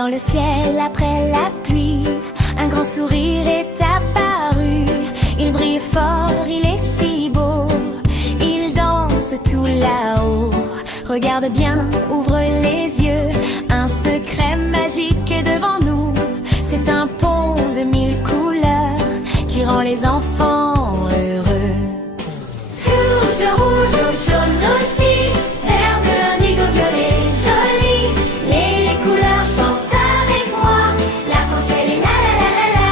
Dans le ciel après la pluie, un grand sourire est apparu. Il brille fort, il est si beau, il danse tout là-haut. Regarde bien, ouvre les yeux, un secret magique est devant nous. C'est un pont de 1000 couleurs qui rend les enfants heureux. Rouge, rouge, jaune aussi, vert, bleu, indigo, violet, joli. Les couleurs chantent avec moi, l'arc-en-ciel et la la la la la.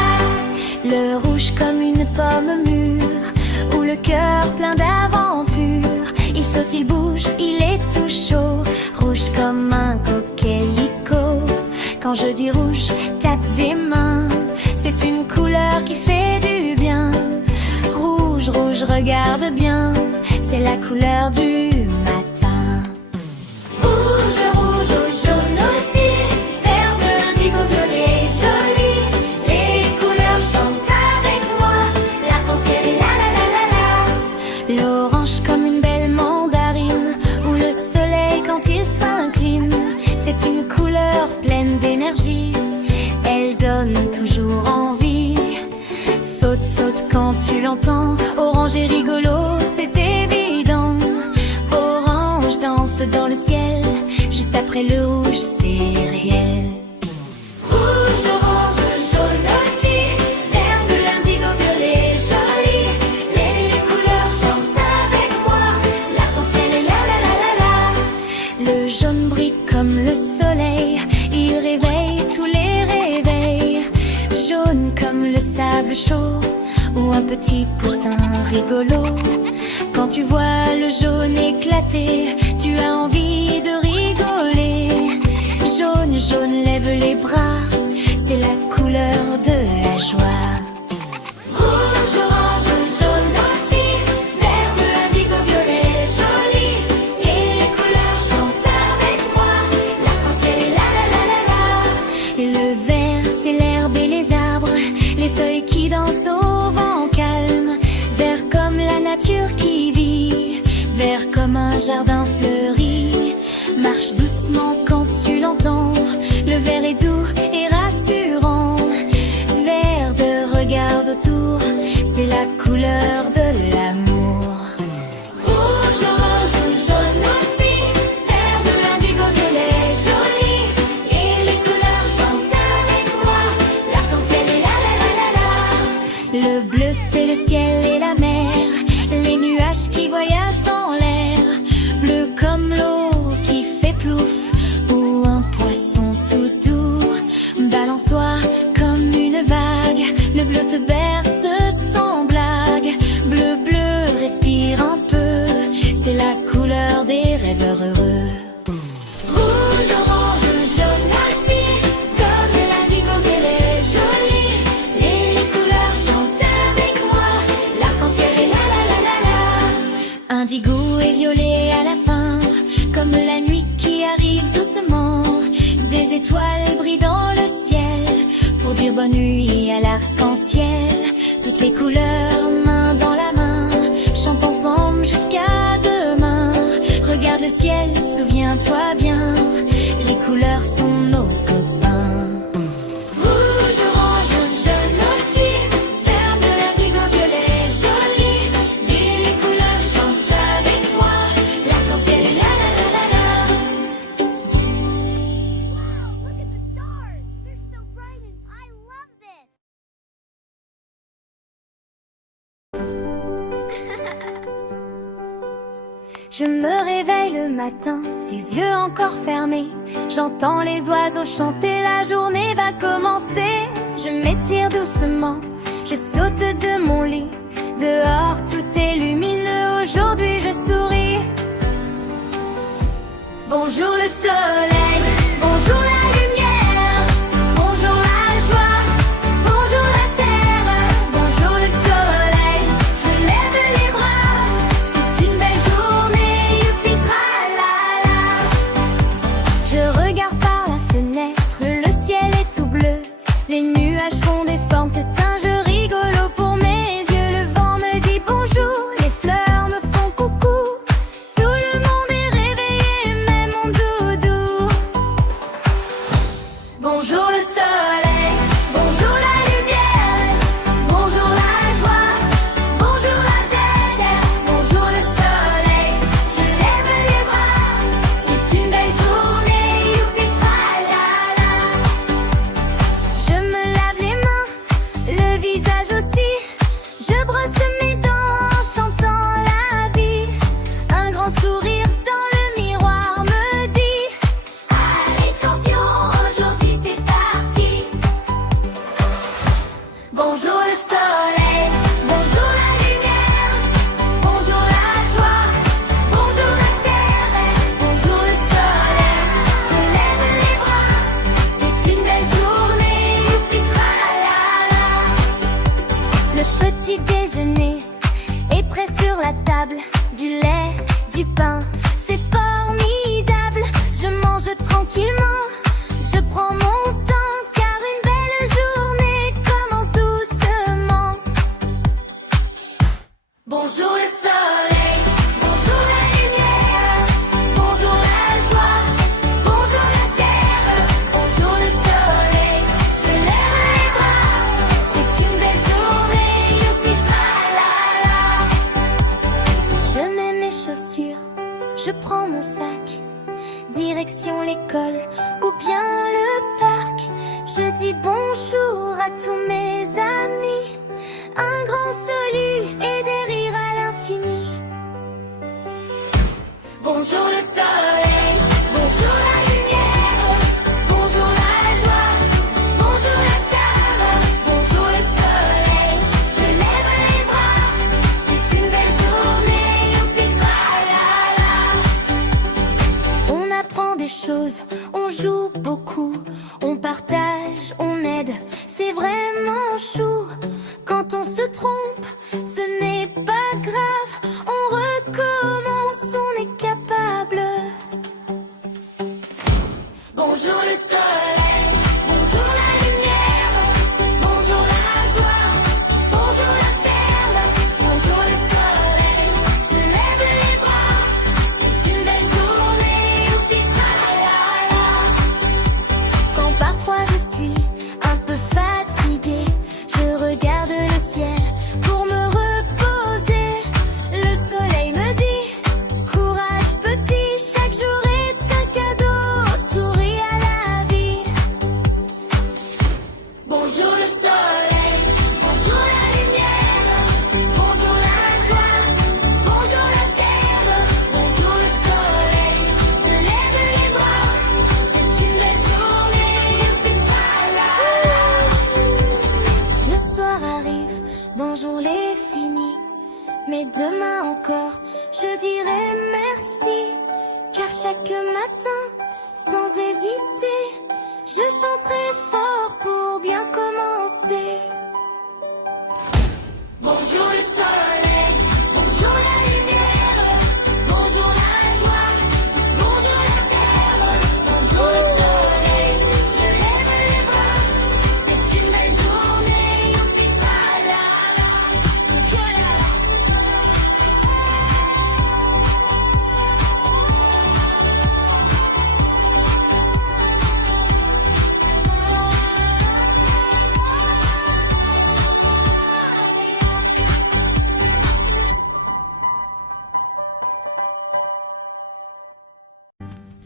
Le rouge comme une pomme mûre, ou le cœur plein d'aventures. Il saute, il bouge, il est tout chaud, rouge comme un coquelicot. Quand je dis rouge, tape des mains, c'est une couleur qui fait du bien. Rouge, rouge, regarde bien, c'est la couleur du matin. Rouge, rouge, jaune aussi, vert, bleu, indigo, violet, joli. Les couleurs chantent avec moi, l'arc-en-ciel et la la la la la. L'orange comme une belle mandarine, ou le soleil quand il s'incline. C'est une couleur pleine d'énergie, elle donne toujours envie. Saute, saute quand tu l'entends, orange et rigolo, c'est évident. Orange danse dans le ciel, juste après le rouge, c'est réel. Rouge, orange, jaune aussi, vert, bleu, indigo, violet, joli. Les couleurs chantent avec moi, l'arc-en-ciel et la la la la la. Le jaune brille comme le soleil, il réveille tous les réveils. Jaune comme le sable chaud, ou un petit poussin rigolo. Quand tu vois le jaune éclater, tu as envie de rigoler. Jaune, jaune, lève les bras, c'est la couleur de la joie. Rouge, orange, jaune aussi, vert, bleu, indigo, violet, joli. Et les couleurs chantent avec moi, l'arc-en-ciel et la la la la la. Et le vert, c'est l'herbe et les arbres, les feuilles qui dansent au vent calme. Vert comme la nature qui vit, vert comme un jardin fleuri. Marche doucement quand tu l'entends, le vert est doux et rassurant. Vert de regard autour, c'est la couleur de l'amour. Rouge, orange, jaune aussi, vert, bleu, indigo, violet, joli. Et les couleurs chantent avec moi, l'arc-en-ciel et la la la la la. Le bleu c'est le ciel et la mer, les nuages qui voyagent dans l'air. Bleu comme l'eau qui fait plouf, ou un poisson tout doux. Balance-toi comme une vague, le bleu te berce sans blague. Bleu, bleu, respire un peu, c'est la couleur des rêveurs heureux. Rouge, orange, jaune aussi, comme l'indigo, violet, joli. Les couleurs chantent avec moi, l'arc-en-ciel et la la la la la. Indigo et violet à la fin, comme la nuit qui arrive doucement. Des étoiles brillent dans le ciel, pour dire bonne nuit à l'arc-en-ciel. Toutes les couleurs, main dans la main, chantent ensemble jusqu'à demain. Regarde le ciel, souviens-toi bien, les couleurs sont nos copains. Rouge, orange, jaune aussi, vert, bleu, indigo, violet, joli. Les couleurs chantent avec moi, l'arc-en-ciel et la la la la la. Wow, look at the stars! They're so bright and I love this! Je me réveille le matin, les yeux encore fermés. J'entends les oiseaux chanter, la journée va commencer. Je m'étire doucement, je saute de mon lit. Dehors tout est lumineux, aujourd'hui je souris. Bonjour le soleil, bonjour la lumière, bonjour la joie, bonjour la terre, bonjour le soleil, je lève les bras, c'est une belle journée, youpi tralala. Je regarde par la fenêtre, le ciel est tout bleu, les nuages font des formes, c'est un jeu rigolo pour mes yeux. Le vent me dit bonjour, les fleurs me font coucou, tout le monde est réveillé, même mon doudou. copains. C'est formidable, je mange tranquillement. Je prends mon temps car une belle journée commence doucement. Bonjour le soleil, bonjour la lumière, bonjour la joie, bonjour la terre, bonjour le soleil, je lève les bras, c'est une belle journée, youpi tralala. Je mets mes chaussures, je prends mon sac, direction l'école ou bien le parc. Je dis bonjour à tous mes amis, un grand salut et des rires à l'infini. Bonjour le soleil, bonjour la lumière, bonjour la joie, bonjour la terre, bonjour le soleil, je lève les bras, c'est une belle journée, youpi tralala. On apprend des choses, on joue beaucoup, on partage, on aide, c'est vraiment chou. Quand on se trompe, ce n'est pas grave, on recommence, on est capable. Bonjour le soleil, bonjour la lumière, bonjour la joie, bonjour la terre, bonjour le soleil, je lève les bras, c'est une belle journée, youpi tralala. Quand parfois je suis un peu fatiguée, je regarde le ciel pour me reposer. Le soleil me dit, courage petit, chaque jour est un cadeau, souris à la vie. Bonjour le soleil, bonjour la lumière, bonjour la joie, bonjour la terre, bonjour le soleil, je lève les bras, c'est une belle journée, youpi tralala. Le soir arrive, bonjour les finis, mais demain encore, je dirai merci, car chaque matin, sans hésiter, je chanterai fort pour bien commencer. Bonjour le soleil, bonjour la lumière, bonjour la joie, bonjour la terre, bonjour le soleil, je lève les bras, c'est une belle journée, youpi tralala.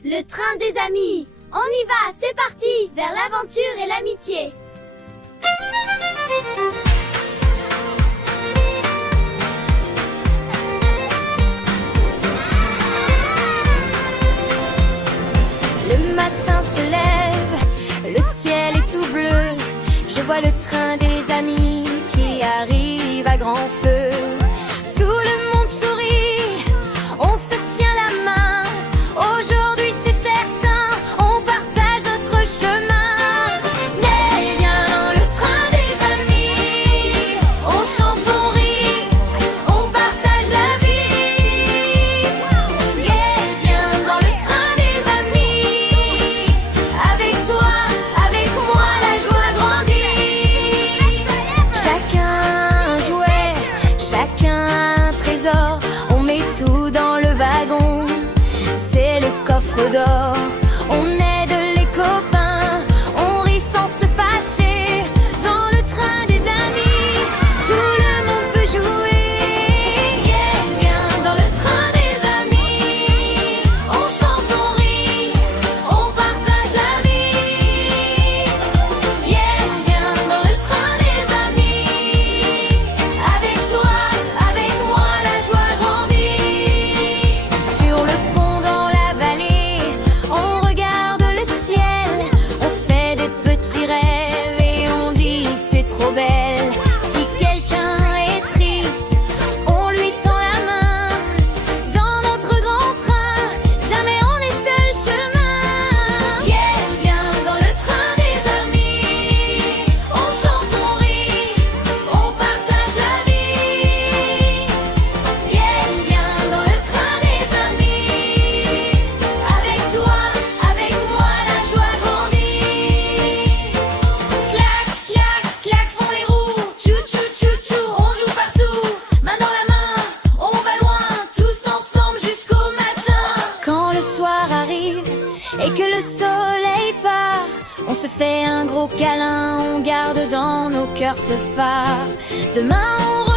Le train des amis. On y va, c'est parti, vers l'aventure et l'amitié. Le matin se lève, le ciel est tout bleu. Je vois le train des amis qui arrive à grand feu. Tout le monde sourit, on se tient la main. Aujourd'hui c'est certain, on partage notre chemin. Mais viens dans le train des amis, on chante, on rit, on partage la vie. Yeah, viens dans le train des amis, avec toi, avec moi la joie grandit. Chacun un jouet, chacun un trésor, on met tout dans le wagon, c'est le coffre d'or. On aide les copains, on rit sans se fâcher. Dans le train des amis, tout le monde peut jouer. Yeah, viens dans le train des amis, on chante, on rit, on partage la vie. Yeah, viens dans le train des amis, avec toi, avec moi la joie grandit. Sur le pont dans la vallée, on On se fait un gros câlin, on garde dans nos cœurs ce phare. Demain on